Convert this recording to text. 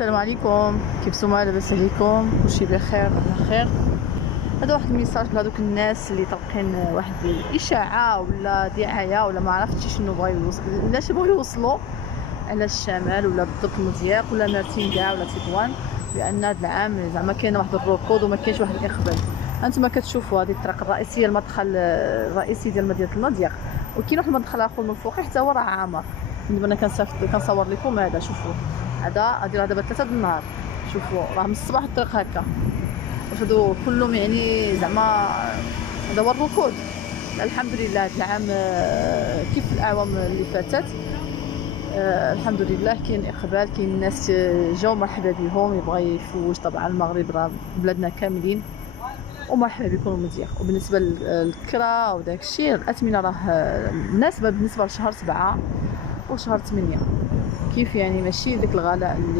السلام عليكم، كيف نتوما؟ لاباس عليكم؟ كلشي بخير على خير. هذا واحد الميساج لهذوك الناس اللي طالقين واحد الاشاعه ولا دعايه ولا ما عرفتش شنو بغاو يوصلوا، ولا بغاو يوصلوا على الشمال ولا بالضبط المضيق ولا مارتين كاع ولا تطوان، بان هذا العام زعما كاين واحد الركود وما كاينش واحد الاقبال. انتم كتشوفوا هذه الطريق الرئيسيه، المدخل الرئيسي ديال مدينه المضيق، وكاين واحد المدخل اخر من فوق حتى هو راه عامر. دابا انا كنصور لكم هذا، شوفوا هذا دابا 3 د النهار، شوفوا راه من الصباح الطريق هكا، واش هادو كلهم يعني زعما هذا هو الركود. الحمد لله هذا العام كيف الاعوام اللي فاتت، الحمد لله كاين اقبال، كاين الناس جاو مرحبا بهم، يبغى يفوج. طبعا المغرب راه بلادنا كاملين، ومرحبا بكم المضيق. وبالنسبه للكرا وداك الشيء الاثمنه راه مناسبه بالنسبه لشهر 7 وشهر 8، كيف يعني ماشي داك الغلاء اللي